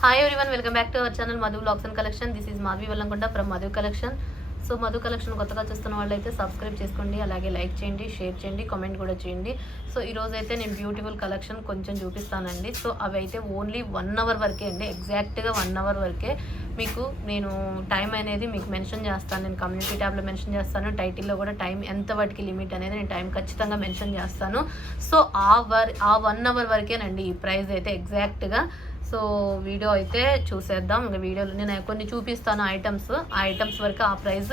Hi everyone, welcome back to our channel Madhu vlogs and collection. This is Madhavi Vallamkonda from Madhu collection. So Madhu collection కొత్తగా చూస్తున్న వాళ్ళైతే subscribe చేసుకోండి, అలాగే like చేయండి, షేర్ చేయండి, కామెంట్ కూడా చేయండి. సో ఈరోజు అయితే నేను బ్యూటిఫుల్ కలెక్షన్ కొంచెం చూపిస్తానండి. సో అవి అయితే ఓన్లీ 1 అవర్ వరకే అండి, ఎగ్జాక్ట్గా 1 అవర్ వరకే. మీకు నేను టైం అనేది మీకు మెన్షన్ చేస్తాను, నేను కమ్యూనిటీ ట్యాబ్లో మెన్షన్ చేస్తాను, టైటిల్లో కూడా టైం ఎంత వాటికి లిమిట్ అనేది నేను టైం ఖచ్చితంగా మెన్షన్ చేస్తాను. సో ఆ 1 అవర్ వరకేనండి ఈ ప్రైస్ అయితే ఎగ్జాక్ట్గా. సో వీడియో అయితే చూసేద్దాం. ఇంకా వీడియోలో నేను కొన్ని చూపిస్తాను ఐటమ్స్, ఆ ఐటమ్స్ వరకు ఆ ప్రైస్,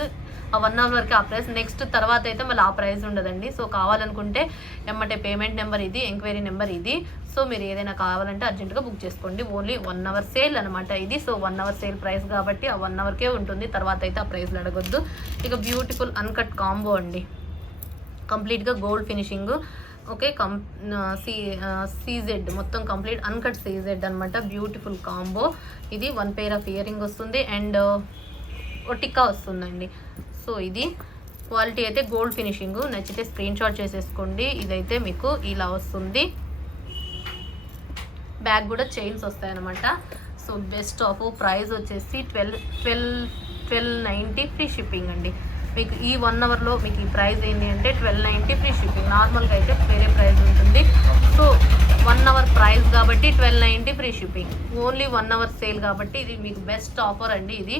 ఆ 1 అవర్ వరకు ఆ ప్రైస్. నెక్స్ట్ తర్వాత అయితే మళ్ళీ ఆ ప్రైస్ ఉండదండి. సో కావాలనుకుంటే ఎమ్మటే పేమెంట్ నెంబర్ ఇది, ఎంక్వైరీ నెంబర్ ఇది. సో మీరు ఏదైనా కావాలంటే అర్జెంటుగా బుక్ చేసుకోండి. ఓన్లీ 1 అవర్ సేల్ అనమాట ఇది. సో 1 అవర్ సేల్ ప్రైస్ కాబట్టి ఆ 1 అవర్కే ఉంటుంది, తర్వాత అయితే ఆ ప్రైస్లు అడగొద్దు. ఇక బ్యూటిఫుల్ అన్కట్ కాంబో అండి, కంప్లీట్గా గోల్డ్ ఫినిషింగ్. ఓకే, సీజెడ్ మొత్తం కంప్లీట్ అన్కట్ సీజెడ్ అనమాట. బ్యూటిఫుల్ కాంబో ఇది. 1 పేర్ ఆఫ్ ఇయర్ రింగ్ వస్తుంది అండ్ టిక్కా వస్తుందండి. సో ఇది క్వాలిటీ అయితే గోల్డ్ ఫినిషింగ్. నచ్చితే స్క్రీన్ షాట్ చేసేసుకోండి. ఇదైతే మీకు ఇలా వస్తుంది. బ్యాగ్ కూడా చైన్స్ వస్తాయన్నమాట. సో బెస్ట్ ఆఫ్ ప్రైస్ వచ్చేసి 1290 ఫ్రీ షిప్పింగ్ అండి. మీకు ఈ 1 అవర్లో మీకు ఈ ప్రైస్ ఏంటి అంటే 1290 ఫ్రీ షిప్పింగ్. నార్మల్గా అయితే వేరే ప్రైస్ ఉంటుంది. సో 1 అవర్ ప్రైస్ కాబట్టి 1290 free shipping. Only 1 hour sale కాబట్టి ఇది మీకు బెస్ట్ ఆఫర్ అండి ఇది.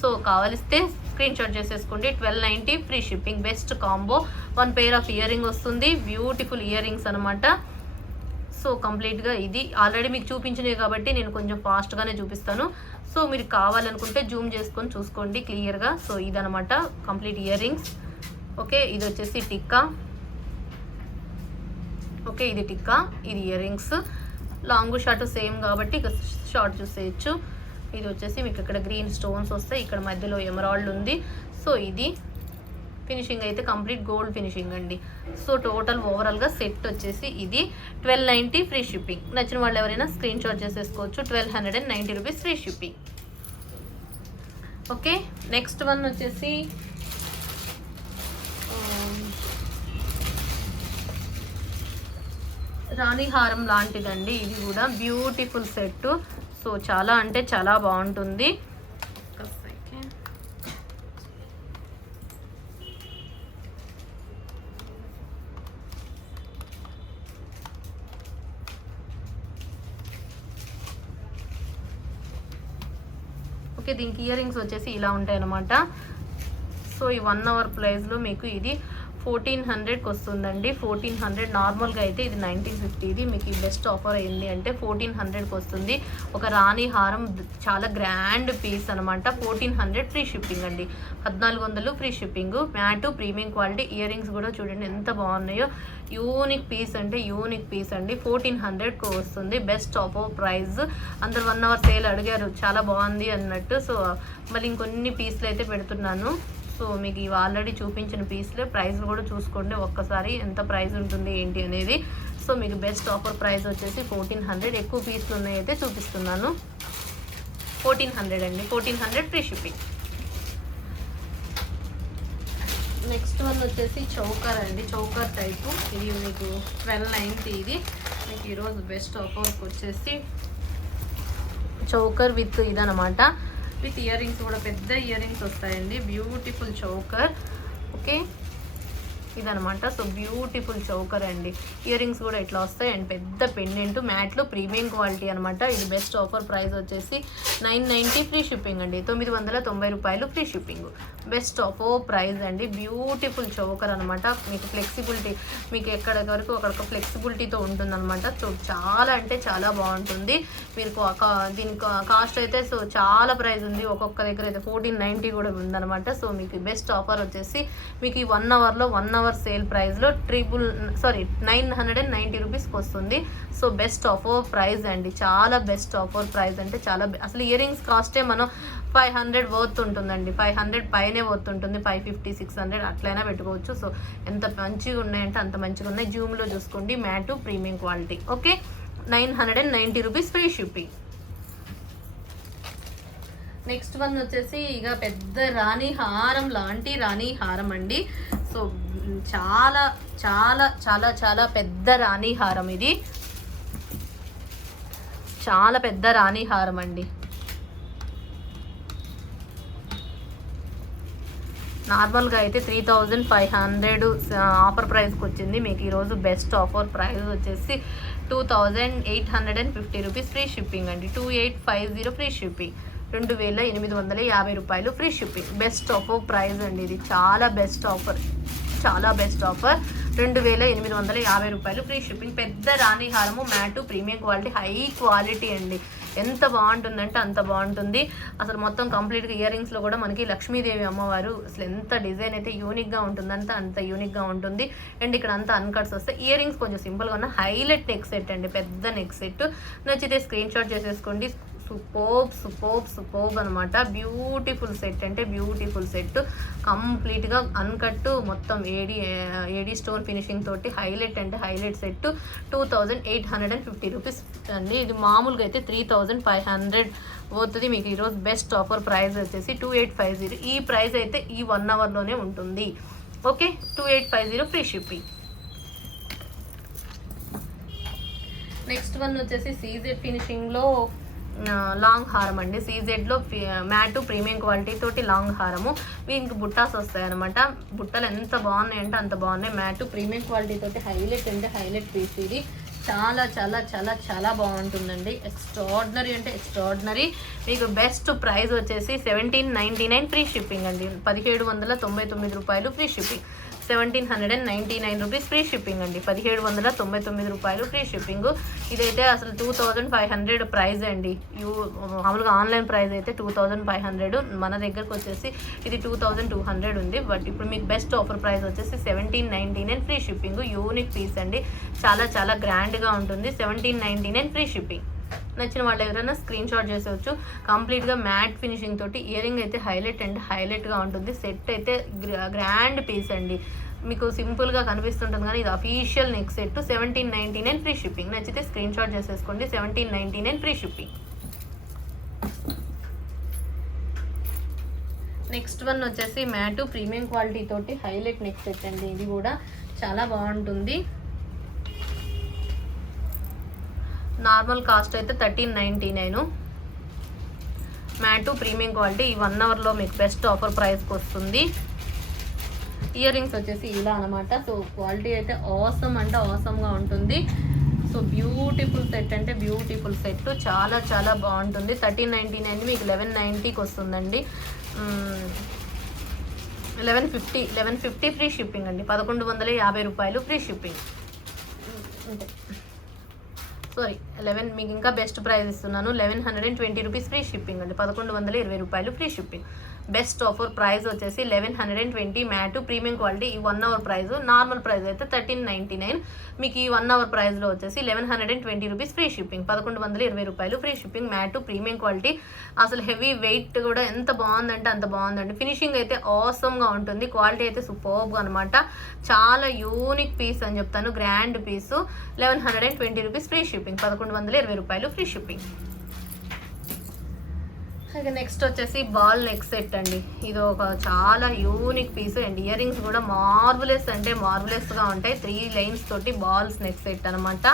సో కావలిస్తే స్క్రీన్ షాట్ చేసేసుకోండి. 1290 free shipping. Best combo. 1 pair of ear ring వస్తుంది. బ్యూటిఫుల్ ఇయర్ రింగ్స్ అనమాట. సో కంప్లీట్గా ఇది ఆల్రెడీ మీకు చూపించినవి కాబట్టి నేను కొంచెం ఫాస్ట్గానే చూపిస్తాను. సో మీరు కావాలనుకుంటే జూమ్ చేసుకొని చూసుకోండి క్లియర్గా. సో ఇదనమాట కంప్లీట్ ఇయర్ రింగ్స్. ఓకే, ఇది వచ్చేసి టిక్కా. ఓకే, ఇది టిక్కా, ఇది ear rings. Long short same కాబట్టి ఇక షార్ట్ చూసేయచ్చు. ఇది వచ్చేసి మీకు ఇక్కడ గ్రీన్ స్టోన్స్ వస్తాయి, ఇక్కడ మధ్యలో ఎమరాల్డ్ ఉంది. సో ఇది ఫినిషింగ్ అయితే కంప్లీట్ గోల్డ్ ఫినిషింగ్ అండి. సో టోటల్ ఓవరాల్గా సెట్ వచ్చేసి ఇది 1290 ఫ్రీ షిప్పింగ్. నచ్చిన వాళ్ళు ఎవరైనా స్క్రీన్ షాట్ చేసేసుకోవచ్చు. 1290 rupees free shipping. Okay, next one వచ్చేసి రాణి హారం లాంటిదండి. ఇది కూడా బ్యూటిఫుల్ సెట్. సో చాలా అంటే చాలా బాగుంటుంది. ఓకే, దీనికి ఇయర్ రింగ్స్ వచ్చేసి ఇలా ఉంటాయి అన్నమాట. సో ఈ 1 అవర్ ప్రైస్లో మీకు ఇది 1400కి వస్తుందండి. 1400 నార్మల్గా అయితే ఇది 1950. ఇది మీకు ఈ బెస్ట్ ఆఫర్ అయింది అంటే 1400కి వస్తుంది. ఒక రాణి హారం చాలా గ్రాండ్ పీస్ అనమాట. 1400 ఫ్రీ షిప్పింగ్ అండి. 1400 free shipping. Mat premium quality. Year rings కూడా చూడండి ఎంత బాగున్నాయో. యూనిక్ పీస్ అంటే యూనిక్ పీస్ అండి. 1400కి వస్తుంది. Best offer price. అందరు 1 అవర్ సేల్ అడిగారు, చాలా బాగుంది అన్నట్టు. సో మళ్ళీ ఇంకొన్ని పీస్లు అయితే పెడుతున్నాను. సో మీకు ఇవి ఆల్రెడీ చూపించిన పీస్లే. ప్రైస్లు కూడా చూసుకోండి ఒక్కసారి ఎంత ప్రైస్ ఉంటుంది ఏంటి అనేది. సో మీకు బెస్ట్ ఆఫర్ ప్రైస్ వచ్చేసి 1400. ఎక్కువ పీస్లు ఉన్నాయి అయితే చూపిస్తున్నాను. 1400 అండి. 1400 ఫ్రీ షిప్పింగ్. నెక్స్ట్ వన్ వచ్చేసి చౌకర్ అండి. Choker type. ఇది మీకు 1290. ఇది మీకు ఈరోజు బెస్ట్ ఆఫర్కి వచ్చేసి చౌకర్ విత్ ఇదనమాట. విత్ ఇయర్ రింగ్స్ కూడా పెద్ద ఇయర్ రింగ్స్ వస్తాయండి. Beautiful choker. ఓకే, ఇదనమాట. సో బ్యూటిఫుల్ చౌకర్ అండి. ఇయర్ రింగ్స్ కూడా ఇట్లా వస్తాయి అండ్ పెద్ద పెండెంట్. మ్యాట్లో ప్రీమియం క్వాలిటీ అనమాట. ఇది బెస్ట్ ఆఫర్ ప్రైస్ వచ్చేసి 990 ఫ్రీ షిప్పింగ్ అండి. 990 రూపాయలు free shipping. Best offer price అండి. బ్యూటిఫుల్ చౌకర్ అనమాట. మీకు ఫ్లెక్సిబిలిటీ, మీకు ఎక్కడికి వరకు అక్కడ ఫ్లెక్సిబిలిటీతో ఉంటుందన్నమాట. సో చాలా అంటే చాలా బాగుంటుంది. మీరు దీని కాస్ట్ అయితే సో చాలా ప్రైస్ ఉంది. ఒక్కొక్క దగ్గర అయితే 1490 కూడా ఉందన్నమాట. సో మీకు బెస్ట్ ఆఫర్ వచ్చేసి మీకు ఈ 1 అవర్లో 1 అవర్ సేల్ ప్రైస్లో 990 రూపీస్కి వస్తుంది. సో బెస్ట్ ఆఫర్ ప్రైస్ అండి. చాలా బెస్ట్ ఆఫర్ ప్రైస్ అంటే చాలా. అసలు ఇయర్ రింగ్స్ కాస్టే మనం 500 వర్త్ ఉంటుందండి. 500 పైనే వర్త్ ఉంటుంది. 550 600 అట్లయినా పెట్టుకోవచ్చు. సో ఎంత మంచిగా ఉన్నాయంటే అంత మంచిగా ఉన్నాయి. జూమ్లో చూసుకోండి. Mat premium quality. Okay, 990 rupees free shipping. Next one వచ్చేసి ఇక పెద్ద రాణి హారం లాంటి రాణి హారం అండి. సో చాలా చాలా చాలా చాలా పెద్ద రాణి హారం ఇది. చాలా పెద్ద రాణి హారం అండి. నార్మల్గా అయితే 3500 ఆఫర్ ప్రైస్కి వచ్చింది. మీకు ఈరోజు బెస్ట్ ఆఫర్ ప్రైస్ వచ్చేసి 2850 రూపీస్ ఫ్రీ షిప్పింగ్ అండి. 2850 ఫ్రీ షిప్పింగ్, 2850 రూపాయలు free shipping. Best offer price అండి, ఇది చాలా బెస్ట్ ఆఫర్, చాలా బెస్ట్ ఆఫర్. 2850 రూపాయలు ఫ్రీ షిప్పింగ్. పెద్ద రాణి హారము, matte, premium quality, high quality అండి. ఎంత బాగుంటుందంటే అంత బాగుంటుంది. అసలు మొత్తం కంప్లీట్గా ఇయర్ రింగ్స్లో కూడా మనకి లక్ష్మీదేవి అమ్మవారు అసలు ఎంత డిజైన్ అయితే యూనిక్గా ఉంటుందంటే అంత యూనిక్గా ఉంటుంది. అండ్ ఇక్కడ అంతా అన్కట్స్ వస్తాయి. ఇయర్ రింగ్స్ కొంచెం సింపుల్గా ఉన్న హైలైట్ నెక్ సెట్ అండి, పెద్ద నెక్ సెట్. నచ్చితే స్క్రీన్ షాట్ చేసేసుకోండి. సూపర్బ్ అనమాట. బ్యూటిఫుల్ సెట్ అంటే బ్యూటిఫుల్ సెట్, కంప్లీట్గా అన్కట్, మొత్తం ఏడీ స్టోన్ ఫినిషింగ్ తోటి హైలైట్ అంటే హైలైట్ సెట్. 2850 రూపీస్ అండి. ఇది మామూలుగా అయితే 3500 పోతుంది. మీకు ఈరోజు బెస్ట్ ఆఫర్ ప్రైస్ వచ్చేసి 2850. ఈ ప్రైస్ అయితే ఈ 1 అవర్లోనే ఉంటుంది. Okay, 2850 free shipping. Next one వచ్చేసి సీజెడ్ ఫినిషింగ్లో లాంగ్ హారం అండి. సీజెడ్లో మ్యాటు, ప్రీమియం క్వాలిటీ తోటి లాంగ్ హారము. దీనికి బుట్టాస్ వస్తాయి అనమాట. బుట్టలు ఎంత బాగున్నాయి అంటే అంత బాగున్నాయి. మ్యాటు, ప్రీమియం క్వాలిటీ తోటి హైలైట్ అంటే హైలైట్ పీస్ ఇది. చాలా చాలా చాలా చాలా బాగుంటుందండి. ఎక్స్ట్రాడినరీ అంటే ఎక్స్ట్రాడినరీ. మీకు బెస్ట్ ప్రైస్ వచ్చేసి 1799 ఫ్రీ షిప్పింగ్ అండి. 1799 రూపాయలు free shipping. 1799 rupees free shipping అండి. 1799 రూపాయలు ఫ్రీ షిప్పింగ్. ఇదైతే అసలు 2500 ప్రైస్ అండి. మామూలుగా ఆన్లైన్ ప్రైస్ అయితే 2500, మన దగ్గరకు వచ్చేసి ఇది 2200 ఉంది. బట్ ఇప్పుడు మీకు బెస్ట్ ఆఫర్ ప్రైస్ వచ్చేసి 1799 ఫ్రీ షిప్పింగ్. యూనిక్ పీస్ అండి, చాలా చాలా గ్రాండ్గా ఉంటుంది. 1799 ఫ్రీ షిప్పింగ్. నచ్చిన వాళ్ళు ఎవరైనా స్క్రీన్ షాట్ చేసేవచ్చు. కంప్లీట్గా మ్యాట్ ఫినిషింగ్ తోటి ఇయర్ రింగ్ అయితే హైలైట్ అండ్ హైలైట్గా ఉంటుంది. సెట్ అయితే గ్రాండ్ పీస్ అండి. మీకు సింపుల్గా కనిపిస్తుంటుంది కానీ ఇది official neck set. 1799 free shipping. నచ్చితే స్క్రీన్ షాట్ చేసేసుకోండి. 1799 ఫ్రీ షిప్పింగ్. నెక్స్ట్ వన్ వచ్చేసి మ్యాటు, ప్రీమియం క్వాలిటీ తోటి హైలైట్ నెక్ సెట్ అండి. ఇది కూడా చాలా బాగుంటుంది. నార్మల్ కాస్ట్ అయితే 1399. మ్యాటు, ప్రీమియం క్వాలిటీ ఈ 1 అవర్లో మీకు బెస్ట్ ఆఫర్ ప్రైస్కి వస్తుంది. ఇయర్ రింగ్స్ వచ్చేసి ఇలా అనమాట. సో క్వాలిటీ అయితే ఆసమ్ అంటే ఆసమ్గా ఉంటుంది. సో బ్యూటిఫుల్ సెట్ అంటే బ్యూటిఫుల్ సెట్, చాలా చాలా బాగుంటుంది. 1399 మీకు 1190కి వస్తుందండి. 1150 ఫ్రీ షిప్పింగ్ అండి. 1150 రూపాయలు ఫ్రీ షిప్పింగ్. అంటే సారీ 11, మీకు ఇంకా బెస్ట్ ప్రైస్ ఇస్తున్నాను. 1120 రూపీస్ ఫ్రీ షిప్పింగ్ అండి. 1120 రూపాయలు free shipping. Best offer price వచ్చేసి 1120. మ్యాటు, ప్రీమియం క్వాలిటీ ఈ 1 అవర్ ప్రైస్. నార్మల్ ప్రైస్ అయితే 1399. మీకు ఈ 1 అవర్ ప్రైస్లో వచ్చేసి 1120 రూపీస్ ఫ్రీ షిప్పింగ్. 1120 రూపాయలు free shipping. Mat, premium quality, అసలు హెవీ వెయిట్ కూడా ఎంత బాగుందంటే అంత బాగుందండి. ఫినిషింగ్ అయితే ఆసమ్గా ఉంటుంది. క్వాలిటీ అయితే సూపర్గా అనమాట. చాలా యూనిక్ పీస్ అని చెప్తాను, grand piece. 1120 rupees free shipping. 1120 రూపాయలు ఫ్రీ షిప్పింగ్. ఇక నెక్స్ట్ వచ్చేసి బాల్ నెక్ సెట్ అండి. ఇది ఒక చాలా unique piece and ear rings కూడా మార్వలెస్ అంటే మార్వలెస్గా ఉంటాయి. 3 లైన్స్ తోటి బాల్స్ నెక్ సెట్ అనమాట.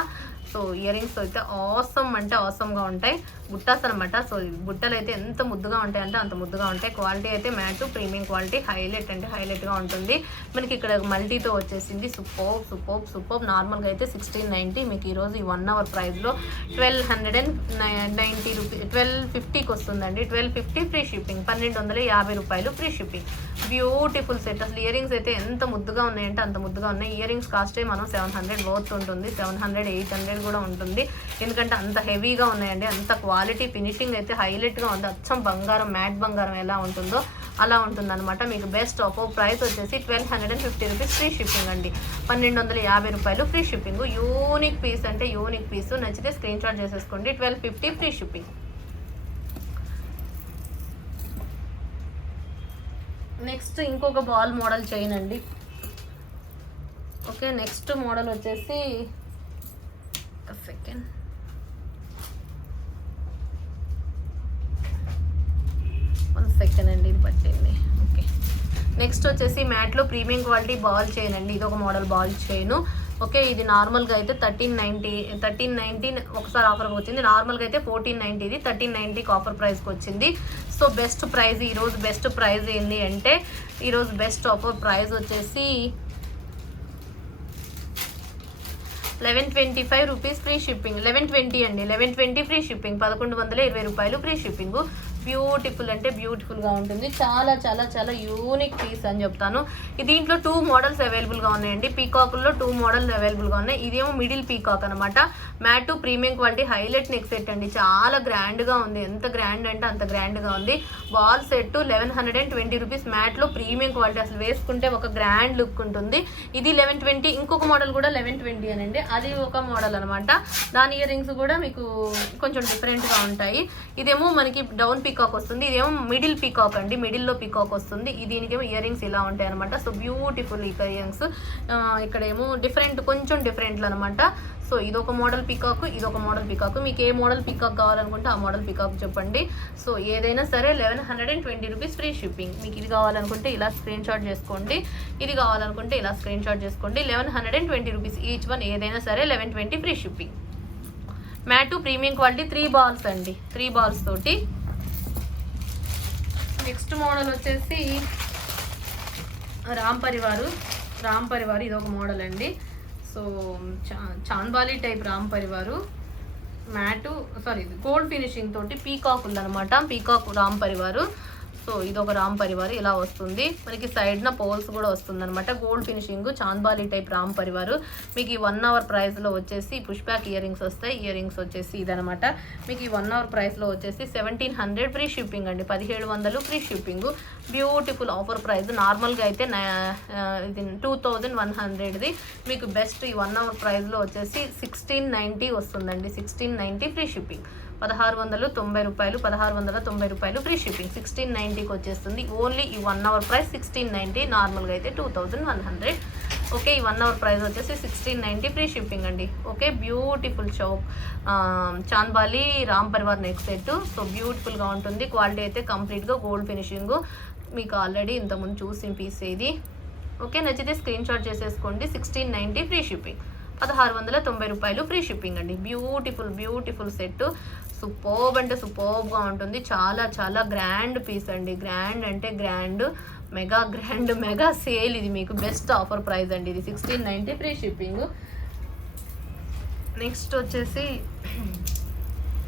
సో ఇయర్ రింగ్స్ అయితే ఆసమ్ అంటే ఆసమ్గా ఉంటాయి. బుట్టాస్ అనమాట. సో బుట్టలు అయితే ఎంత ముద్దుగా ఉంటాయి అంటే అంత ముద్దుగా ఉంటాయి. క్వాలిటీ అయితే మ్యాటు, ప్రీమియం క్వాలిటీ, హైలైట్ అంటే హైలైట్గా ఉంటుంది. మనకి ఇక్కడ మల్టీతో వచ్చేసింది. సూపర్. నార్మల్గా అయితే 1690. మీకు ఈరోజు ఈ 1 అవర్ ప్రైస్లో 1290 రూపీస్, 1250కి వస్తుందండి. 1250 ఫ్రీ షిప్పింగ్. 1250 రూపాయలు ఫ్రీ షిప్పింగ్. Beautiful set. అసలు ఇయర్ రింగ్స్ అయితే ఎంత ముద్దుగా ఉన్నాయంటే అంత ముద్దుగా ఉన్నాయి. ఇయర్ రింగ్స్ కాస్టే మనం 700 వర్త్ ఉంటుంది. 700, 800 కూడా ఉంటుంది. ఎందుకంటే అంత హెవీగా ఉన్నాయండి. అంత క్వాలిటీ, ఫినిషింగ్ అయితే హైలైట్గా ఉంది. అచ్చం బంగారం, మ్యాట్ బంగారం ఎలా ఉంటుందో అలా ఉంటుందన్నమాట. మీకు బెస్ట్ ఆఫర్ ప్రైస్ వచ్చేసి 1250 రూపీస్ ఫ్రీ షిప్పింగ్ అండి. 1250 రూపాయలు ఫ్రీ షిప్పింగ్. యూనిక్ పీస్ అంటే యూనిక్ పీస్. నచ్చితే స్క్రీన్ షాట్ చేసేసుకోండి. 1250 ఫ్రీ షిప్పింగ్. నెక్స్ట్ ఇంకొక బాల్ మోడల్ చైన్ అండి. ఓకే, నెక్స్ట్ మోడల్ వచ్చేసి సెకండ్ అండి, ఇది పట్టింది. ఓకే, నెక్స్ట్ వచ్చేసి మ్యాట్లో ప్రీమియం క్వాలిటీ బాల్ చైన్ అండి. ఇది ఒక మోడల్ బాల్ చైన్. ఓకే, ఇది నార్మల్గా అయితే 1390 ఒకసారి ఆఫర్కి వచ్చింది. నార్మల్గా అయితే 1490, ఇది 1390కి ఆఫర్ ప్రైస్కి వచ్చింది. సో బెస్ట్ ప్రైజ్ ఈరోజు, బెస్ట్ ప్రైజ్ ఏంటి అంటే ఈరోజు బెస్ట్ ఆఫర్ ప్రైస్ వచ్చేసి 1125 రూపీస్ ఫ్రీ షిప్పింగ్. 1120 అండి, 1120 ఫ్రీ షిప్పింగ్. 1120 రూపాయలు ఫ్రీ షిప్పింగ్. బ్యూటిఫుల్ అంటే బ్యూటిఫుల్గా ఉంటుంది. చాలా చాలా చాలా యూనిక్ పీస్ అని చెప్తాను. దీంట్లో 2 మోడల్స్ అవైలబుల్గా ఉన్నాయండి. పీకాక్లో 2 మోడల్స్ అవైలబుల్గా ఉన్నాయి. ఇదేమో మిడిల్ పీకాక్ అనమాట. Mat premium quality highlight neck set అండి. చాలా గ్రాండ్గా ఉంది, ఎంత గ్రాండ్ అంటే అంత గ్రాండ్గా ఉంది. Ball set 1120 rupees. మ్యాట్లో ప్రీమియం క్వాలిటీ, అసలు వేసుకుంటే ఒక గ్రాండ్ లుక్ ఉంటుంది. ఇది 1120. ఇంకొక మోడల్ కూడా 1120 అనండి, అది ఒక మోడల్ అనమాట. దాని ఇయర్ రింగ్స్ కూడా మీకు కొంచెం డిఫరెంట్గా ఉంటాయి. ఇదేమో మనకి డౌన్ పీకాక్ వస్తుంది, ఇదేమో మిడిల్ పీకాక్ అండి, మిడిల్లో పీకాక్ వస్తుంది. దీనికేమో ఇయర్ రింగ్స్ ఇలా ఉంటాయి అనమాట. So beautiful ear rings. ఇక్కడేమో కొంచెం డిఫరెంట్లు అనమాట. సో ఇదొక మోడల్ పీకాక్, ఇదొక మోడల్ పీకాక్. మీకు ఏ మోడల్ పీకాక్ కావాలనుకుంటే ఆ మోడల్ పీకాక్ చెప్పండి. సో ఏదైనా సరే 1120 రూపీస్ ఫ్రీ షిప్పింగ్. మీకు ఇది కావాలనుకుంటే ఇలా స్క్రీన్ షాట్ చేసుకోండి, ఇది కావాలనుకుంటే ఇలా స్క్రీన్ షాట్ చేసుకోండి. 1120 రూపీస్ ఈచ్ వన్, ఏదైనా సరే 1120 free shipping. Mat premium quality 3 balls అండి, 3 బాల్స్ తోటి. నెక్స్ట్ మోడల్ వచ్చేసి రామ్ పరివారు ఇది ఒక మోడల్ అండి. So chandbali type Ram పరివారు mat, sorry gold finishing తోటి పీకాక్ ఉందన్నమాట. పీకాక్ రామ్ పరివారు. సో ఇదొక రామ్ పరివారు ఇలా వస్తుంది. మనకి సైడ్న పోల్స్ కూడా వస్తుంది అనమాట. Gold finishing chandbali type Ram పరివారు. మీకు ఈ 1 అవర్ ప్రైస్లో వచ్చేసి పుష్ బ్యాక్ ఇయర్ రింగ్స్ వస్తాయి. ఇయర్ రింగ్స్ వచ్చేసి ఇదనమాట. మీకు ఈ 1 అవర్ ప్రైస్లో వచ్చేసి 1700 ఫ్రీ షిప్పింగ్ అండి, 1700 free shipping. Beautiful offer price. నార్మల్గా అయితే ఇది 2100ది. మీకు బెస్ట్ ఈ 1 అవర్ ప్రైస్లో వచ్చేసి 1690 వస్తుందండి, 1690 ఫ్రీ షిప్పింగ్. 1690 రూపాయలు, 1690 రూపాయలు ఫ్రీ షిప్పింగ్. 1690కి వచ్చేస్తుంది. ఓన్లీ ఈ 1 అవర్ ప్రైస్ 1690, నార్మల్గా అయితే 2100. ఓకే, ఈ 1 అవర్ ప్రైస్ వచ్చేసి 1690 ఫ్రీ షిప్పింగ్ అండి. Okay, beautiful chandbali Ram Parivar neck set. So బ్యూటిఫుల్గా ఉంటుంది. క్వాలిటీ అయితే కంప్లీట్గా గోల్డ్ ఫినిషింగ్. మీకు ఆల్రెడీ ఇంతకుముందు చూసిన పీస్ ఇది. ఓకే, నచ్చితే స్క్రీన్ షాట్ చేసేసుకోండి. 1690 ఫ్రీ షిప్పింగ్. 1690 రూపాయలు ఫ్రీ షిప్పింగ్ అండి. Beautiful set. సూపర్బ్ అంటే సూపర్బ్గా ఉంటుంది. చాలా చాలా గ్రాండ్ పీస్ అండి. గ్రాండ్ అంటే గ్రాండ్, మెగా సేల్. ఇది మీకు బెస్ట్ ఆఫర్ ప్రైస్ అండి. ఇది 1690 ఫ్రీ షిప్పింగ్. నెక్స్ట్ వచ్చేసి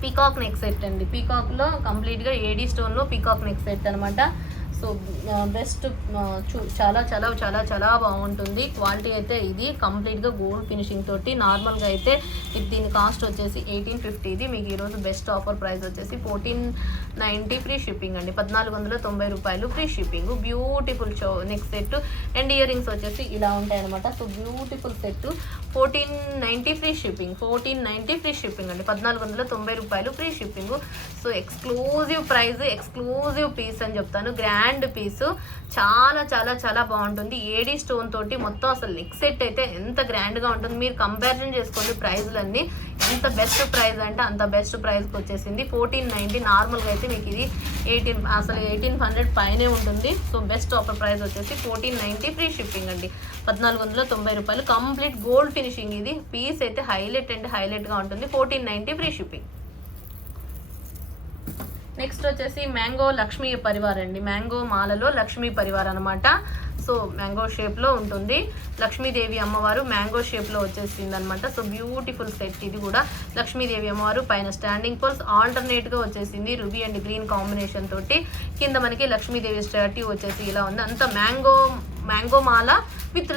పీకాక్ నెక్ సెట్ అండి. పీకాక్లో కంప్లీట్గా ఏడీ స్టోన్లో పీకాక్ నెక్ సెట్ అనమాట. సో బెస్ట్, చాలా చాలా చాలా చాలా బాగుంటుంది. క్వాలిటీ అయితే ఇది కంప్లీట్గా గోల్డ్ ఫినిషింగ్ తోటి. నార్మల్గా అయితే దీని కాస్ట్ వచ్చేసి 1850. ఇది మీకు ఈరోజు బెస్ట్ ఆఫర్ ప్రైస్ వచ్చేసి 1490 ఫ్రీ షిప్పింగ్ అండి, 1490 రూపాయలు free shipping. Beautiful neck set and ear rings వచ్చేసి ఇలా ఉంటాయి అనమాట. So beautiful set 1490 free shipping, 1490 free shipping అండి, 1490 రూపాయలు free shipping. So exclusive price, exclusive piece అని చెప్తాను. గ్రాండ్ పీసు, చాలా చాలా చాలా బాగుంటుంది. ఏడీ స్టోన్ తోటి మొత్తం అసలు నెక్ సెట్ అయితే ఎంత గ్రాండ్గా ఉంటుంది. మీరు కంపారిజన్ చేసుకోండి ప్రైజ్లన్నీ. ఎంత బెస్ట్ ప్రైస్ అంటే అంత బెస్ట్ ప్రైస్కి వచ్చేసింది. 1490. నార్మల్గా అయితే మీకు ఇది 1800 పైనే ఉంటుంది. సో బెస్ట్ ఆఫర్ ప్రైస్ వచ్చేసి 1490 ఫ్రీ షిప్పింగ్ అండి, 1490 రూపాయలు. Complete gold finishing. ఇది పీస్ అయితే హైలైట్ అంటే హైలైట్గా ఉంటుంది. 1490 ఫ్రీ షిప్పింగ్. నెక్స్ట్ వచ్చేసి మ్యాంగో లక్ష్మీ పరివార్ అండి. మ్యాంగో మాలలో లక్ష్మీ పరివార్ అనమాట. సో మ్యాంగో షేప్లో ఉంటుంది. లక్ష్మీదేవి అమ్మవారు మ్యాంగో షేప్లో వచ్చేసింది అనమాట. So beautiful set. ఇది కూడా లక్ష్మీదేవి అమ్మవారు పైన స్టాండింగ్ పోల్స్ ఆల్టర్నేట్గా వచ్చేసింది. రూబీ అండ్ గ్రీన్ కాంబినేషన్ తోటి. కింద మనకి లక్ష్మీదేవి స్టాట్యూ వచ్చేసి ఇలా ఉంది. అంత mango Mala with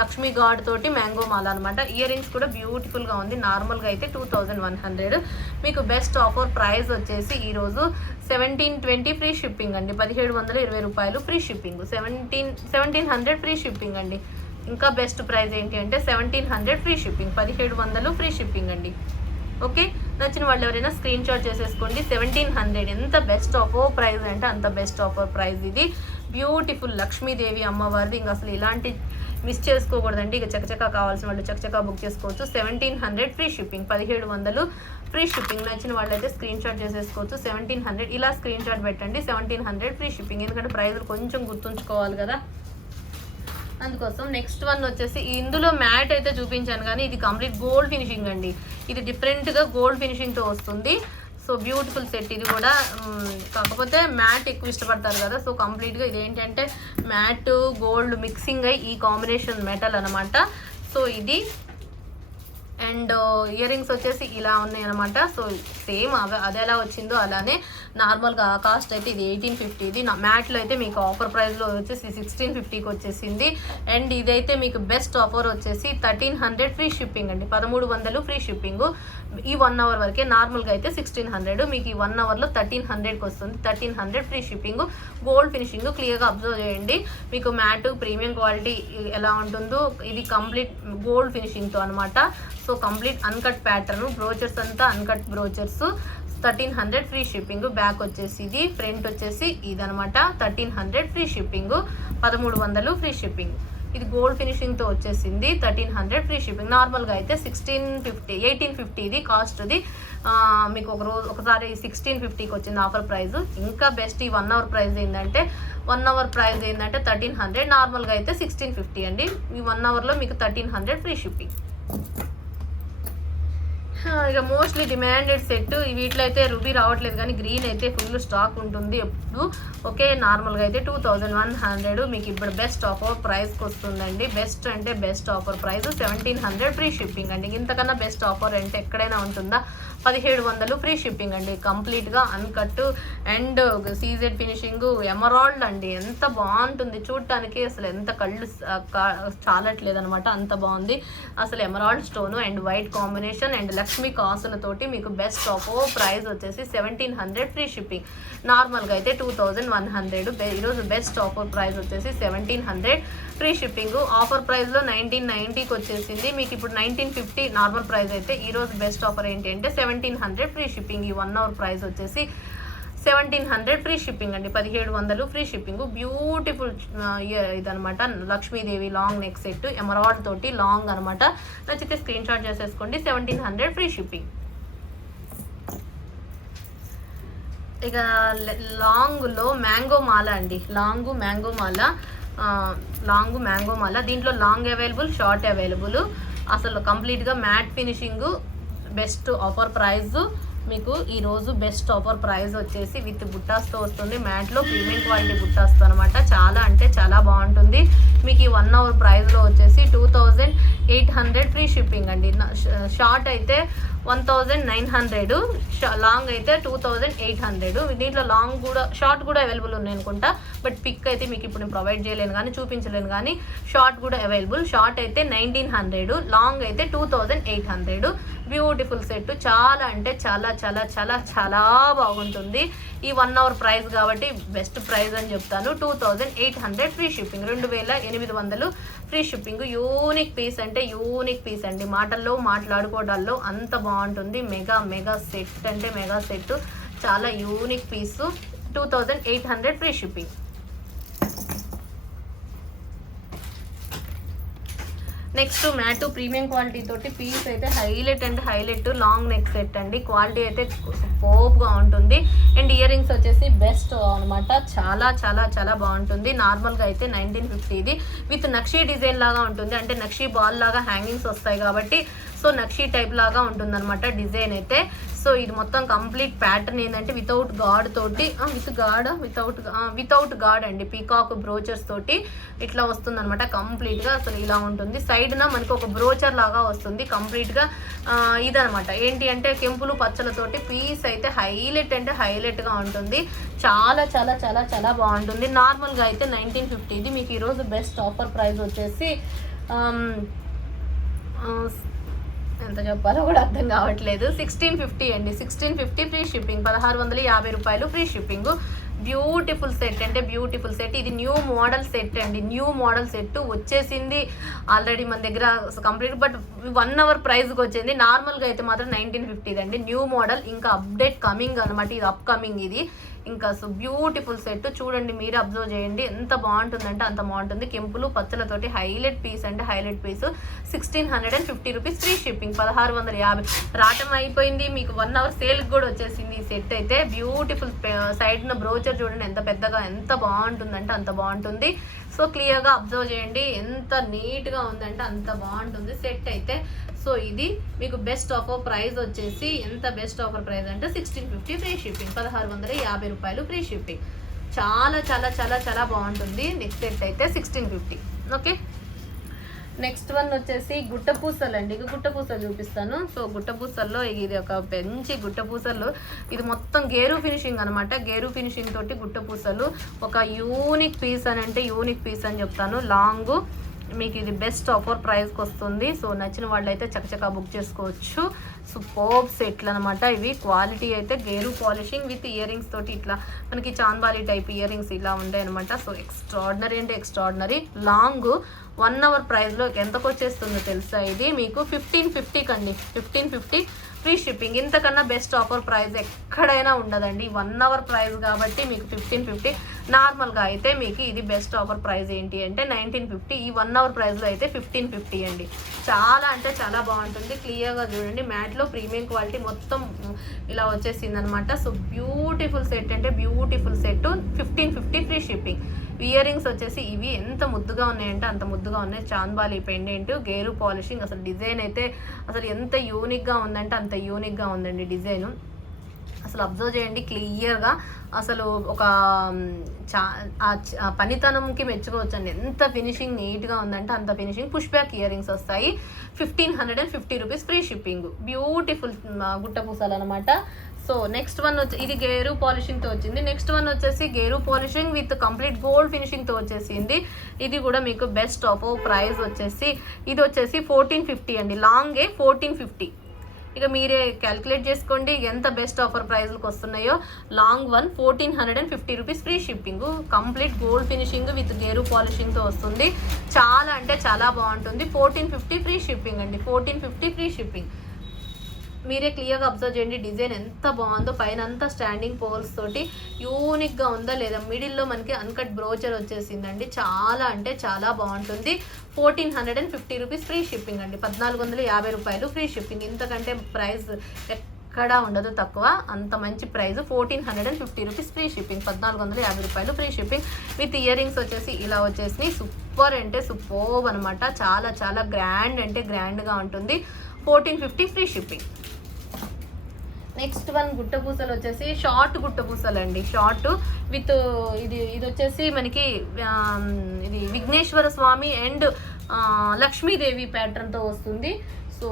Lakshmi God తోటి మ్యాంగో మాల అనమాట. ఇయర్ రింగ్స్ కూడా బ్యూటిఫుల్గా ఉంది. నార్మల్గా అయితే 2100. మీకు బెస్ట్ ఆఫర్ ప్రైస్ వచ్చేసి ఈరోజు 1720 ఫ్రీ షిప్పింగ్ అండి, 1720 రూపాయలు ఫ్రీ షిప్పింగ్. 1700 ఫ్రీ షిప్పింగ్ అండి. ఇంకా బెస్ట్ ప్రైస్ ఏంటి అంటే 1700 ఫ్రీ షిప్పింగ్, 1700 ఫ్రీ షిప్పింగ్ అండి. ఓకే, నచ్చిన వాళ్ళు ఎవరైనా స్క్రీన్ షాట్ చేసేసుకోండి. 1700 ఎంత బెస్ట్ ఆఫర్ ప్రైస్ అంటే అంత బెస్ట్ ఆఫర్ ప్రైస్. ఇది బ్యూటిఫుల్ లక్ష్మీదేవి అమ్మవారిది. ఇంకా అసలు ఇలాంటి మిస్ చేసుకోకూడదండి. ఇక చకచకా కావాల్సిన వాళ్ళు చకచకా బుక్ చేసుకోవచ్చు. 1700 ఫ్రీ షిప్పింగ్, 1700 ఫ్రీ షిప్పింగ్. నచ్చిన వాళ్ళైతే స్క్రీన్ షాట్ చేసేసుకోవచ్చు. 1700 ఇలా స్క్రీన్ షాట్ పెట్టండి. 1700 ఫ్రీ షిప్పింగ్. ఎందుకంటే ప్రైజులు కొంచెం గుర్తుంచుకోవాలి కదా, అందుకోసం నెక్స్ట్ వన్ వచ్చేసి ఇందులో మ్యాట్ అయితే చూపించాను కానీ ఇది కంప్లీట్ గోల్డ్ ఫినిషింగ్ అండి. ఇది డిఫరెంట్గా గోల్డ్ ఫినిషింగ్తో వస్తుంది. సో బ్యూటిఫుల్ సెట్ ఇది కూడా. కాకపోతే మ్యాట్ ఎక్కువ ఇష్టపడతారు కదా, సో కంప్లీట్గా ఇదేంటంటే మ్యాట్ గోల్డ్ మిక్సింగ్ అయ్యి ఈ కాంబినేషన్ మెటల్ అనమాట. సో ఇది అండ్ ఇయర్ రింగ్స్ వచ్చేసి ఇలా ఉన్నాయి అనమాట. సో సేమ్ అది ఎలా వచ్చిందో అలానే నార్మల్గా కాస్ట్ అయితే ఇది 1850. ఇది మ్యాట్లో అయితే మీకు ఆఫర్ ప్రైస్లో వచ్చేసి 1650కి వచ్చేసింది. అండ్ ఇదైతే మీకు బెస్ట్ ఆఫర్ వచ్చేసి 1300 ఫ్రీ షిప్పింగ్ అండి. 1300 ఫ్రీ షిప్పింగ్ ఈ 1 అవర్ వరకే. నార్మల్గా అయితే 1600, మీకు ఈ 1 అవర్లో 1300కి వస్తుంది. 1300 ఫ్రీ షిప్పింగ్. గోల్డ్ ఫినిషింగ్ క్లియర్గా అబ్జర్వ్ చేయండి. మీకు మ్యాట్ ప్రీమియం క్వాలిటీ ఎలా ఉంటుందో ఇది కంప్లీట్ గోల్డ్ ఫినిషింగ్తో అనమాట. So complete uncut pattern, brooches అంతా uncut brooches. 1300 free shipping. Back వచ్చేసి ఇది, ఫ్రంట్ వచ్చేసి ఇదనమాట. 1300 ఫ్రీ షిప్పింగ్. 1300 free shipping. ఇది గోల్డ్ ఫినిషింగ్తో వచ్చేసింది. 1300 ఫ్రీ షిప్పింగ్. నార్మల్గా అయితే 1650, 1850 ఇది కాస్ట్. ఇది మీకు ఒకసారి 1650కి వచ్చింది ఆఫర్ ప్రైస్. ఇంకా బెస్ట్ ఈ 1 అవర్ ప్రైస్ ఏంటంటే 1300. నార్మల్గా అయితే 1650 అండి. ఈ 1 అవర్లో మీకు 1300 ఫ్రీ షిప్పింగ్. ఇక మోస్ట్లీ డిమాండెడ్ సెట్ వీటిలో అయితే రూబీ రావట్లేదు కానీ గ్రీన్ అయితే ఫుల్ స్టాక్ ఉంటుంది ఎప్పుడు. ఓకే, నార్మల్గా అయితే 2100 మీకు ఇప్పుడు బెస్ట్ ఆఫర్ ప్రైస్కి వస్తుందండి. బెస్ట్ అంటే best offer price 1700 free shipping అండి. ఇంతకన్నా బెస్ట్ ఆఫర్ అంటే ఎక్కడైనా ఉంటుందా? 1700 ఫ్రీ షిప్పింగ్ అండి. కంప్లీట్గా uncut and CZ finishing emerald అండి. ఎంత బాగుంటుంది చూడటానికి, అసలు ఎంత కళ్ళు చాలట్లేదు అనమాట, అంత బాగుంది అసలు. Emerald stone and white combination and Lakshmi కాసులతోటి మీకు బెస్ట్ ఆఫర్ ప్రైస్ వచ్చేసి 1700 ఫ్రీ షిప్పింగ్. నార్మల్గా అయితే 2100. ఈరోజు బెస్ట్ ఆఫర్ ప్రైస్ వచ్చేసి 1700 ఫ్రీ షిప్పింగ్. ఆఫర్ ప్రైస్లో 1990కి వచ్చేసింది. మీకు ఇప్పుడు 1950 నార్మల్ ప్రైస్ అయితే. ఈరోజు బెస్ట్ ఆఫర్ ఏంటి అంటే 1700 ఫ్రీ షిప్పింగ్. ఈ 1 అవర్ ప్రైస్ వచ్చేసి 1700 ఫ్రీ షిప్పింగ్ అండి. 1700 ఫ్రీ షిప్పింగ్. బ్యూటిఫుల్ ఇదనమాట, Lakshmidevi long neck set emerald తోటి లాంగ్ అనమాట. నచ్చితే స్క్రీన్ షాట్ చేసేసుకోండి. 1700 ఫ్రీ షిప్పింగ్. ఇక లాంగ్లో మ్యాంగో మాల అండి. లాంగ్ మ్యాంగో మాల. దీంట్లో లాంగ్ అవైలబుల్, షార్ట్ అవైలబుల్. అసలు కంప్లీట్గా matte finishing. Best offer price మీకు ఈరోజు బెస్ట్ ఆఫర్ ప్రైస్ వచ్చేసి విత్ బుట్టాస్తో వస్తుంది. మ్యాట్లో ప్రీమియం క్వాలిటీ బుట్టాస్తో అనమాట. చాలా అంటే చాలా బాగుంటుంది. మీకు ఈ 1 అవర్ ప్రైస్లో వచ్చేసి 2800 ఫ్రీ షిప్పింగ్ అండి. షార్ట్ అయితే 1900, లాంగ్ అయితే 2800. దీంట్లో లాంగ్ కూడా షార్ట్ కూడా అవైలబుల్ ఉన్నాయి అనుకుంటా, బట్ పిక్ అయితే మీకు ఇప్పుడు నేను ప్రొవైడ్ చేయలేను కానీ చూపించలేను కానీ షార్ట్ కూడా అవైలబుల్. షార్ట్ అయితే 1900, లాంగ్ అయితే 2800. Beautiful set. చాలా అంటే చాలా చాలా చాలా చాలా బాగుంటుంది. ఈ 1 అవర్ ప్రైస్ కాబట్టి బెస్ట్ ప్రైస్ అని చెప్తాను. 2800 free shipping. 2800 free shipping. Unique piece అంటే యూనిక్ పీస్ అండి. మాటల్లో మాట్లాడుకోవడాల్లో అంత బాగుంటుంది. మెగా సెట్ అంటే మెగా సెట్. చాలా unique piece. 2800 free shipping. Next matte premium quality తోటి పీస్ అయితే హైలైట్ లాంగ్ నెక్ సెట్ అండి. క్వాలిటీ అయితే సూపర్గా ఉంటుంది. అండ్ ఇయర్ రింగ్స్ వచ్చేసి బెస్ట్ అనమాట. చాలా చాలా చాలా బాగుంటుంది. నార్మల్గా అయితే 1950 ఇది విత్ నక్షీ డిజైన్ లాగా ఉంటుంది. అంటే నక్షీ బాల్ లాగా హ్యాంగింగ్స్ వస్తాయి కాబట్టి సో నక్షీ టైప్ లాగా ఉంటుంది అనమాట డిజైన్ అయితే. సో ఇది మొత్తం కంప్లీట్ ప్యాటర్న్ ఏంటంటే వితౌట్ గాడ్ తోటి, వితౌట్ గాడ్ అండి. పీకాక్ బ్రోచర్స్ తోటి ఇట్లా వస్తుంది అనమాట కంప్లీట్గా. అసలు ఇలా ఉంటుంది. సైడ్న మనకి ఒక బ్రోచర్ లాగా వస్తుంది కంప్లీట్గా. ఇదనమాట ఏంటి అంటే కెంపులు పచ్చలతోటి పీస్ అయితే హైలైట్ అంటే హైలైట్గా ఉంటుంది. చాలా చాలా చాలా చాలా బాగుంటుంది. నార్మల్గా అయితే 1950 ఇది. మీకు ఈరోజు బెస్ట్ ఆఫర్ ప్రైస్ వచ్చేసి ఎంత చెప్పాలో కూడా అర్థం కావట్లేదు. 1650 అండి. 1650 ఫ్రీ షిప్పింగ్. 1650 రూపాయలు ఫ్రీ షిప్పింగ్. బ్యూటిఫుల్ సెట్ అంటే బ్యూటిఫుల్ సెట్. ఇది న్యూ మోడల్ సెట్ అండి. న్యూ మోడల్ సెట్ వచ్చేసింది ఆల్రెడీ మన దగ్గర కంప్లీట్. బట్ 1 అవర్ ప్రైస్కి వచ్చింది. నార్మల్గా అయితే మాత్రం 1950 అండి. న్యూ మోడల్ ఇంకా అప్డేట్ కమింగ్ అనమాట. ఇది అప్కమింగ్. ఇది ఇంకా సో బ్యూటిఫుల్ సెట్ చూడండి, మీరు అబ్జర్వ్ చేయండి ఎంత బాగుంటుందంటే అంత బాగుంటుంది. కెంపులు పచ్చలతోటి హైలైట్ పీస్ అంటే highlight piece. 1650 rupees free shipping. 1650 రావటం అయిపోయింది. మీకు 1 అవర్ సేల్కి కూడా వచ్చేసింది ఈ సెట్ అయితే. బ్యూటిఫుల్ సైడ్న బ్రోచర్ చూడండి ఎంత పెద్దగా ఎంత బాగుంటుందంటే అంత బాగుంటుంది. సో క్లియర్గా అబ్జర్వ్ చేయండి ఎంత నీట్గా ఉందంటే అంత బాగుంటుంది సెట్ అయితే. సో ఇది మీకు బెస్ట్ ఆఫర్ ప్రైస్ వచ్చేసి ఎంత బెస్ట్ ఆఫర్ ప్రైస్ అంటే 1650 ఫ్రీ షిప్పింగ్. 1650 రూపాయలు ఫ్రీ షిప్పింగ్. చాలా చాలా చాలా చాలా బాగుంటుంది. నెక్స్ట్ సెట్ అయితే 1650. ఓకే, నెక్స్ట్ వన్ వచ్చేసి గుట్టపూసలు అండి. గుట్టపూసలు చూపిస్తాను. సో గుట్టపూసల్లో ఇది ఒక మంచి గుట్టపూసలు. ఇది మొత్తం గేరు ఫినిషింగ్ అనమాట. గేరు ఫినిషింగ్ తోటి గుట్టపూసలు ఒక యూనిక్ పీస్ అని అంటే యూనిక్ పీస్ అని చెప్తాను. లాంగ్ మీకు ఇది బెస్ట్ ఆఫర్ ప్రైస్కి వస్తుంది. సో నచ్చిన వాళ్ళు అయితే చకచకా బుక్ చేసుకోవచ్చు. సూపర్బ్ సెట్లు అనమాట ఇవి. క్వాలిటీ అయితే gear polishing with ear rings తోటి ఇట్లా మనకి చాంబాలి టైప్ ఇయర్ రింగ్స్ ఇలా ఉంటాయి అనమాట. సో ఎక్స్ట్రాడినరీ అంటే ఎక్స్ట్రాడినరీ. లాంగ్ 1 అవర్ ప్రైస్లో ఎంతకు వచ్చేస్తుందో తెలుసా? ఇది మీకు 1550 కండి. 1550 ఫ్రీ షిప్పింగ్. ఇంతకన్నా బెస్ట్ ఆఫర్ ప్రైస్ ఎక్కడైనా ఉండదండి. 1 అవర్ ప్రైస్ కాబట్టి మీకు 1550. నార్మల్గా అయితే మీకు ఇది బెస్ట్ ఆఫర్ ప్రైస్ ఏంటి అంటే 1950. ఈ 1 అవర్ ప్రైస్లో అయితే 1550 అండి. చాలా అంటే చాలా బాగుంటుంది. క్లియర్గా చూడండి, మ్యాట్లో ప్రీమియం క్వాలిటీ మొత్తం ఇలా వచ్చేసింది అనమాట. సో బ్యూటిఫుల్ సెట్ అంటే beautiful set. 1550 free shipping. Year rings వచ్చేసి ఇవి ఎంత ముద్దుగా ఉన్నాయంటే అంత ముద్దుగా ఉన్నాయి. Chandbali pendant gear polishing. అసలు డిజైన్ అయితే అసలు ఎంత యూనిక్గా ఉందంటే అంత యూనిక్గా ఉందండి డిజైన్. అసలు అబ్జర్వ్ చేయండి క్లియర్గా. అసలు ఒక పనితనంకి మెచ్చుకోవచ్చు అండి. ఎంత ఫినిషింగ్ నీట్గా ఉందంటే అంత finishing. Push back ear rings వస్తాయి. 1550 రూపీస్ ఫ్రీ షిప్పింగ్. బ్యూటిఫుల్ గుట్టపూసలు అనమాట. సో నెక్స్ట్ వన్ వచ్చి ఇది గేరు పాలిషింగ్తో వచ్చింది. నెక్స్ట్ వన్ వచ్చేసి గేరు పాలిషింగ్ విత్ కంప్లీట్ గోల్డ్ ఫినిషింగ్తో వచ్చేసింది. ఇది కూడా మీకు బెస్ట్ ఆఫ్ ప్రైస్ వచ్చేసి ఇది వచ్చేసి 1450 అండి. లాంగే 1450. ఇక మీరే క్యాల్కులేట్ చేసుకోండి ఎంత బెస్ట్ ఆఫర్ ప్రైస్లకు వస్తున్నాయో. Long one 1450 rupees free shipping. Complete gold finishing with గేరు పాలిషింగ్తో వస్తుంది. చాలా అంటే చాలా బాగుంటుంది. 1450 ఫ్రీ షిప్పింగ్ అండి. 1450 ఫ్రీ షిప్పింగ్. మీరే క్లియర్గా అబ్జర్వ్ చేయండి డిజైన్ ఎంత బాగుందో. పైన అంతా స్టాండింగ్ పోల్స్ తోటి యూనిక్గా ఉందా లేదా. మిడిల్లో మనకి అన్కట్ బ్రోచర్ వచ్చేసిందండి. చాలా అంటే చాలా బాగుంటుంది. 1450 రూపీస్ ఫ్రీ షిప్పింగ్ అండి. 1450 రూపాయలు ఫ్రీ షిప్పింగ్. ఇంతకంటే ప్రైస్ ఎక్కడా ఉండదు తక్కువ. అంత మంచి ప్రైస్ 1450 రూపీస్ ఫ్రీ షిప్పింగ్. 1450 రూపాయలు free shipping with ear rings వచ్చేసి ఇలా వచ్చేసి సూపర్ అంటే సూపర్ అనమాట. చాలా చాలా గ్రాండ్ అంటే గ్రాండ్గా ఉంటుంది. 1450 ఫ్రీ షిప్పింగ్. నెక్స్ట్ వన్ గుట్టపూసలు వచ్చేసి షార్ట్ గుట్టపూసలు అండి. షార్ట్ విత్ ఇది వచ్చేసి మనకి ఇది విఘ్నేశ్వర స్వామి అండ్ లక్ష్మీదేవి ప్యాటర్న్తో వస్తుంది. సో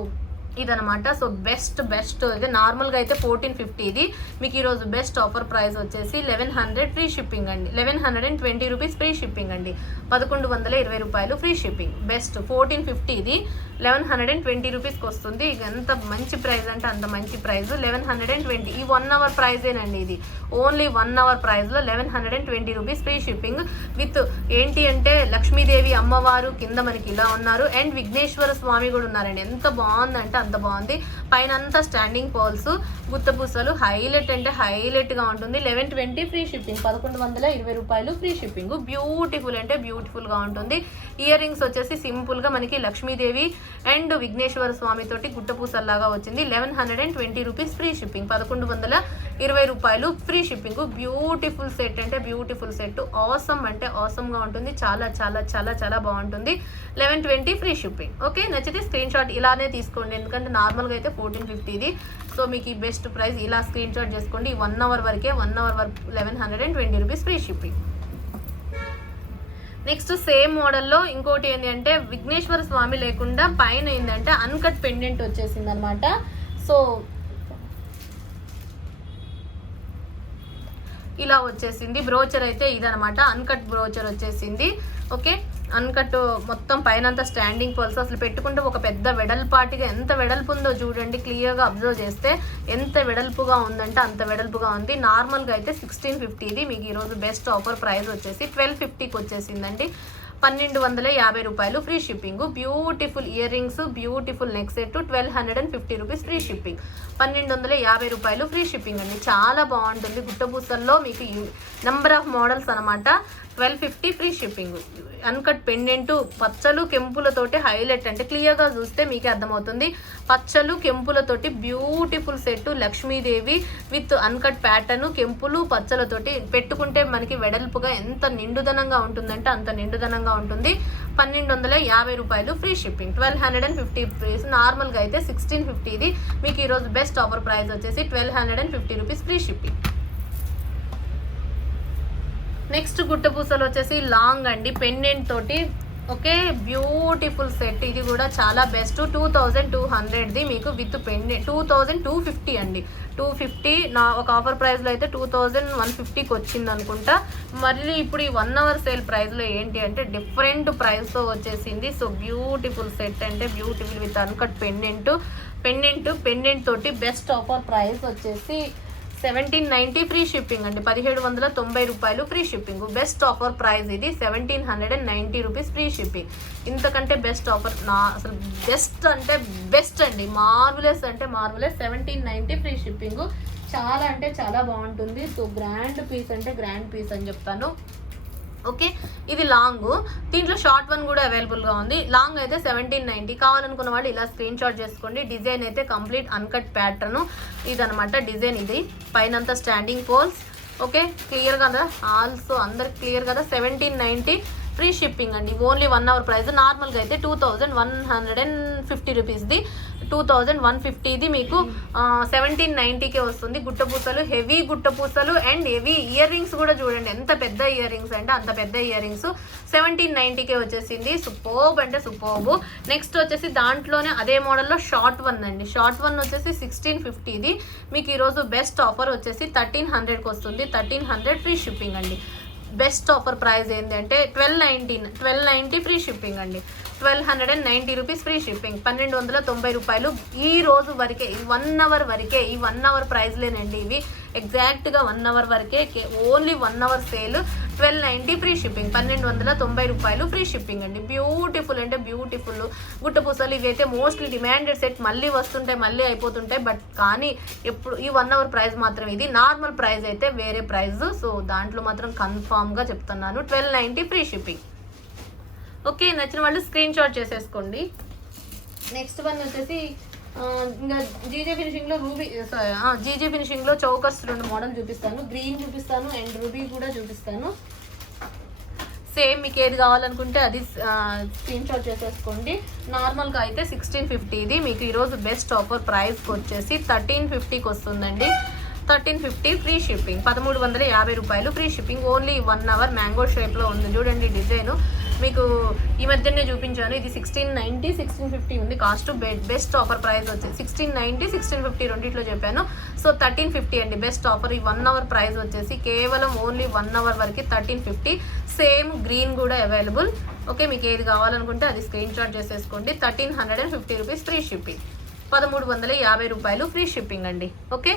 ఇదనమాట. సో బెస్ట్ ఇది నార్మల్గా అయితే 1450. ఇది మీకు ఈరోజు బెస్ట్ ఆఫర్ ప్రైస్ వచ్చేసి 1100 ఫ్రీ షిప్పింగ్ అండి. 1120 రూపీస్ ఫ్రీ షిప్పింగ్ అండి. 1120 రూపాయలు ఫ్రీ షిప్పింగ్. బెస్ట్ 1450. ఇది 1120 రూపీస్కి వస్తుంది. ఇక ఎంత మంచి ప్రైస్ అంటే అంత మంచి ప్రైస్. 1120. ఈ 1 అవర్ ప్రైజేనండి. ఇది ఓన్లీ 1 అవర్ ప్రైస్లో 1120 రూపీస్ ఫ్రీ షిప్పింగ్ విత్ ఏంటి అంటే లక్ష్మీదేవి అమ్మవారు కింద మనకి ఇలా ఉన్నారు అండ్ విఘ్నేశ్వర స్వామి కూడా ఉన్నారండి. ఎంత బాగుందంటే అంత బాగుంది. పైన అంతా స్టాండింగ్ పోల్స్ గుత్తపూసలు హైలైట్ అంటే హైలైట్గా ఉంటుంది. 1120 ఫ్రీ షిప్పింగ్. 1120 రూపాయలు ఫ్రీ షిప్పింగ్. బ్యూటిఫుల్ అంటే బ్యూటిఫుల్గా ఉంటుంది. ఇయర్ రింగ్స్ వచ్చేసి సింపుల్గా మనకి లక్ష్మీదేవి అండ్ విఘ్నేశ్వర స్వామి తోటి గుట్టపూసల్లాగా వచ్చింది. 1120 రూపీస్ ఫ్రీ షిప్పింగ్. 1120 రూపాయలు ఫ్రీ షిప్పింగ్. బ్యూటిఫుల్ సెట్ అంటే బ్యూటిఫుల్ సెట్. ఆసమ్ అంటే ఆసమ్గా ఉంటుంది. చాలా చాలా చాలా చాలా బాగుంటుంది. 1120 ఫ్రీ షిప్పింగ్. ఓకే, నచ్చితే స్క్రీన్ షాట్ ఇలానే తీసుకోండి. ఎందుకంటే నార్మల్గా అయితే 1450 ఇది. సో మీకు ఈ బెస్ట్ ప్రైస్ ఇలా స్క్రీన్ షాట్ చేసుకోండి. 1 అవర్ వరకే. 1 అవర్ వరకు 1120 rupees free shipping. Next same మోడల్లో ఇంకోటి ఏంటి అంటే విఘ్నేశ్వర స్వామి లేకుండా పైన ఏంటంటే అన్కట్ పెండెంట్ వచ్చేసింది అనమాట. సో ఇలా వచ్చేసింది. బ్రోచర్ అయితే ఇదనమాట. అన్కట్ బ్రోచర్ వచ్చేసింది. ఓకే, అన్కట్ మొత్తం పైనంతా స్టాండింగ్ పోల్స్. అసలు పెట్టుకుంటే ఒక పెద్ద వెడల్పాటిగా ఎంత వెడల్పు ఉందో చూడండి. క్లియర్గా అబ్జర్వ్ చేస్తే ఎంత వెడల్పుగా ఉందంటే అంత వెడల్పుగా ఉంది. నార్మల్గా అయితే 1650. ఇది మీకు ఈరోజు బెస్ట్ ఆఫర్ ప్రైస్ వచ్చేసి 1250కి వచ్చేసిందండి. 1250 రూపాయలు free shipping. Beautiful ear rings, beautiful neck set 1250 rupees free shipping. 1250 రూపాయలు ఫ్రీ షిప్పింగ్ అండి. చాలా బాగుంటుంది. గుట్టపూసల్లో మీకు నెంబర్ ఆఫ్ మోడల్స్ అనమాట. 1250 ఫ్రీ షిప్పింగ్. అన్కట్ పెండెంట్ పచ్చలు కెంపులతోటి హైలైట్, అంటే క్లియర్గా చూస్తే మీకే అర్థమవుతుంది. పచ్చలు కెంపులతోటి beautiful set Lakshmidevi with uncut pattern, కెంపులు పచ్చలతోటి పెట్టుకుంటే మనకి వెడల్పుగా ఎంత నిండుదనంగా ఉంటుందంటే అంత నిండుదనంగా ఉంటుంది. 1250 రూపాయలు ఫ్రీ షిప్పింగ్. 1250 రూపీస్. నార్మల్గా అయితే 1650. ఇది మీకు ఈరోజు బెస్ట్ ఆఫర్ ప్రైస్ వచ్చేసి 1250 రూపీస్ ఫ్రీ షిప్పింగ్. నెక్స్ట్ గుట్టపూసలు వచ్చేసి లాంగ్ అండి, పెండెంట్ తోటి. Okay, beautiful set. ఇది కూడా చాలా బెస్ట్. 2200ది మీకు విత్ పెండెంట్. 2250 అండి. 250 నా ఒక ఆఫర్ ప్రైస్లో అయితే 2150కి వచ్చింది అనుకుంటా. మళ్ళీ ఇప్పుడు ఈ 1 అవర్ సేల్ ప్రైస్లో ఏంటి అంటే డిఫరెంట్ ప్రైస్తో వచ్చేసింది. సో బ్యూటిఫుల్ సెట్ అంటే బ్యూటిఫుల్ విత్ అన్కట్ పెండెంట్ తోటి బెస్ట్ ఆఫర్ ప్రైస్ వచ్చేసి 1790 ఫ్రీ షిప్పింగ్ అండి. 1790 రూపాయలు free shipping. Best offer price ఇది 1790 రూపీస్ ఫ్రీ షిప్పింగ్. ఇంతకంటే బెస్ట్ ఆఫర్ అసలు బెస్ట్ అంటే బెస్ట్ అండి. మార్వెలస్ అంటే మార్వెలస్. 1790 free shipping. చాలా అంటే చాలా బాగుంటుంది. సో గ్రాండ్ పీస్ అంటే గ్రాండ్ పీస్ అని చెప్తాను. ఓకే, ఇది లాంగ్. దీంట్లో షార్ట్ వన్ కూడా అవైలబుల్గా ఉంది. లాంగ్ అయితే 1790. కావాలనుకున్న వాళ్ళు ఇలా స్క్రీన్ షాట్ చేసుకోండి. డిజైన్ అయితే కంప్లీట్ అన్కట్ ప్యాటర్న్ ఇదనమాట. డిజైన్ ఇది. పైనంతా స్టాండింగ్ పోల్స్. ఓకే, క్లియర్ కదా? ఆల్సో అందరికి క్లియర్ కదా? 1790 ఫ్రీ షిప్పింగ్ అండి. Only 1 hour price. నార్మల్గా అయితే 2150 రూపీస్ది. 2150ది మీకు 1790కే వస్తుంది. గుట్టపూసలు, హెవీ గుట్టపూసలు అండ్ హెవీ ఇయర్ రింగ్స్ కూడా చూడండి ఎంత పెద్ద ఇయర్ రింగ్స్ అంటే అంత పెద్ద ఇయర్ రింగ్స్ 1790కే వచ్చేసింది. సూపర్బ్ అంటే సూపర్బ్. నెక్స్ట్ వచ్చేసి దాంట్లోనే అదే మోడల్లో షార్ట్ వన్ అండి. షార్ట్ వన్ వచ్చేసి 1650ది మీకు ఈరోజు బెస్ట్ ఆఫర్ వచ్చేసి 1300కి వస్తుంది. 1300 ఫ్రీ షిప్పింగ్ అండి. బెస్ట్ ఆఫర్ ప్రైస్ ఏంటంటే 1290 ఫ్రీ షిప్పింగ్ అండి. 1290 రూపీస్ ఫ్రీ షిప్పింగ్. 1290 రూపాయలు ఈ రోజు వరకే. ఈ 1 అవర్ వరకే. ఈ 1 అవర్ ప్రైస్లేనండి ఇవి. ఎగ్జాక్ట్గా 1 అవర్ వరకే. Only 1 hour sale. 1290 free shipping. 1290 రూపాయలు ఫ్రీ షిప్పింగ్ అండి. బ్యూటిఫుల్ అంటే బ్యూటిఫుల్ గుట్టపూసలు. ఇవి అయితే మోస్ట్లీ డిమాండెడ్ సెట్. మళ్ళీ వస్తుంటాయి, మళ్ళీ అయిపోతుంటాయి. బట్ కానీ ఎప్పుడు ఈ 1 అవర్ ప్రైస్ మాత్రం ఇది. నార్మల్ ప్రైస్ అయితే వేరే ప్రైస్. సో దాంట్లో మాత్రం కన్ఫామ్గా చెప్తున్నాను 1290 ఫ్రీ షిప్పింగ్. ఓకే, నచ్చిన వాళ్ళు స్క్రీన్ షాట్ చేసేసుకోండి. నెక్స్ట్ వన్ వచ్చేసి ఇంకా జీజే ఫినిషింగ్లో జీజే ఫినిషింగ్లో చౌకస్ 2 మోడల్ చూపిస్తాను. గ్రీన్ చూపిస్తాను అండ్ రూబీ కూడా చూపిస్తాను. సేమ్ మీకు ఏది కావాలనుకుంటే అది స్క్రీన్ షాట్ చేసేసుకోండి. నార్మల్గా అయితే 1650. మీకు ఈరోజు బెస్ట్ ఆఫర్ ప్రైస్కి వచ్చేసి 1350కి వస్తుందండి. 1350 ఫ్రీ షిప్పింగ్. 1350 రూపాయలు free shipping. Only 1 hour. Mango షేప్లో ఉంది చూడండి డిజైన్. మీకు ఈ మధ్యనే చూపించాను. ఇది 1690 1650 ఉంది కాస్ట్. బెస్ట్ ఆఫర్ ప్రైస్ వచ్చేసి 1690 1650 రెండిట్లో చెప్పాను. సో 1350 అండి బెస్ట్ ఆఫర్. ఈ 1 అవర్ ప్రైస్ వచ్చేసి కేవలం ఓన్లీ 1 అవర్ వరకు 1350. సేమ్ గ్రీన్ కూడా అవైలబుల్. ఓకే, మీకు ఏది కావాలనుకుంటే అది స్క్రీన్ షాట్ చేసేసుకోండి. 1350 రూపీస్ ఫ్రీ షిప్పింగ్. 1350 రూపాయలు ఫ్రీ షిప్పింగ్ అండి. ఓకే,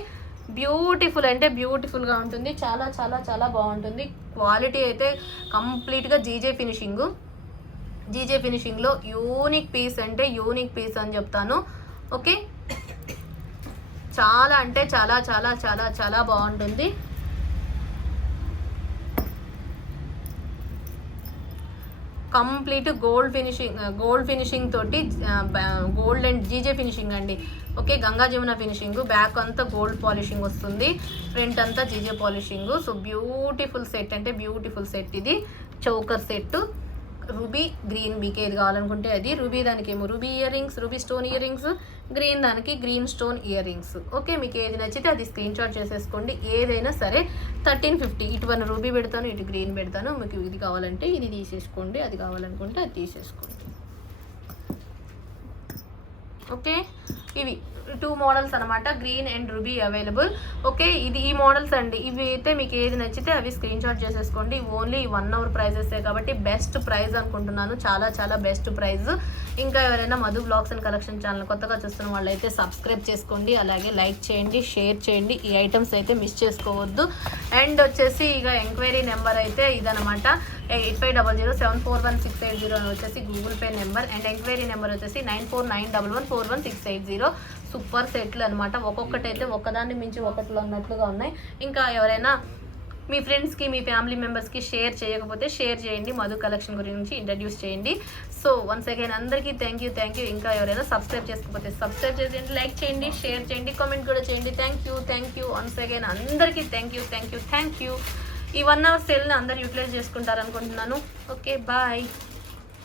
బ్యూటిఫుల్ అంటే బ్యూటిఫుల్గా ఉంటుంది. చాలా చాలా చాలా బాగుంటుంది. క్వాలిటీ అయితే కంప్లీట్గా జీజే ఫినిషింగ్లో యూనిక్ పీస్ అంటే యూనిక్ పీస్ అని చెప్తాను. ఓకే, చాలా అంటే చాలా చాలా చాలా చాలా బాగుంటుంది. కంప్లీట్ గోల్డ్ ఫినిషింగ్ తోటి గోల్డ్ అండ్ జీజే ఫినిషింగ్ అండి. Okay, Ganga Jamuna finishing. Back అంతా గోల్డ్ పాలిషింగ్ వస్తుంది. ఫ్రంట్ అంతా G J polishing. So beautiful set అంటే బ్యూటిఫుల్ సెట్. ఇది చౌకర్ సెట్. రూబీ గ్రీన్ మీకు ఏది కావాలనుకుంటే అది. రూబీ దానికి ఏమో ruby ear rings, ruby stone ear rings. Green దానికి green stone ear rings. Okay, మీకు ఏది నచ్చితే అది స్క్రీన్ షాట్ చేసేసుకోండి. ఏదైనా సరే 1350. ఇటు వన్ రూబీ పెడతాను, ఇటు గ్రీన్ పెడతాను. మీకు ఇది కావాలంటే ఇది తీసేసుకోండి, అది కావాలనుకుంటే అది తీసేసుకోండి. ఓకే, ఇవి టూ మోడల్స్ అనమాట, green and ruby available. Okay, ఈ మోడల్స్ అండి. ఇవి అయితే మీకు ఏది నచ్చితే అవి స్క్రీన్ షాట్ చేసేసుకోండి. ఓన్లీ 1 hour ప్రైజెసే కాబట్టి బెస్ట్ ప్రైస్ అనుకుంటున్నాను, చాలా చాలా బెస్ట్ ప్రైస్. ఇంకా ఎవరైనా Madhu blogs and collection channel కొత్తగా చూస్తున్న వాళ్ళైతే సబ్స్క్రైబ్ చేసుకోండి, అలాగే లైక్ చేయండి, షేర్ చేయండి. ఈ ఐటమ్స్ అయితే మిస్ చేసుకోవద్దు. అండ్ వచ్చేసి ఇక ఎంక్వైరీ నెంబర్ అయితే ఇదనమాట, 8500741680 అని వచ్చేసి Google pay number. And enquiry number వచ్చేసి 9491141680. సూపర్ సెట్లు అనమాట, ఒక్కొక్కటి అయితే ఒకదాన్ని మించి ఒకటిలో ఉన్నట్లుగా ఉన్నాయి. ఇంకా ఎవరైనా మీ ఫ్రెండ్స్కి, మీ ఫ్యామిలీ మెంబర్స్కి షేర్ చేయకపోతే షేర్ చేయండి, మధు కలెక్షన్ గురించి ఇంట్రడ్యూస్ చేయండి. సో వన్స్ అగైన్ అందరికీ థ్యాంక్ యూ. ఇంకా ఎవరైనా సబ్స్క్రైబ్ చేసుకోకపోతే సబ్స్క్రైబ్ చేయండి, లైక్ చేయండి, షేర్ చేయండి, కామెంట్ కూడా చేయండి. థ్యాంక్ యూ వన్స్ అగైన్ అందరికీ థ్యాంక్ యూ. ఈ 1 hour సేల్ని అందరు యూటిలైజ్ చేసుకుంటారనుకుంటున్నాను. Okay, bye.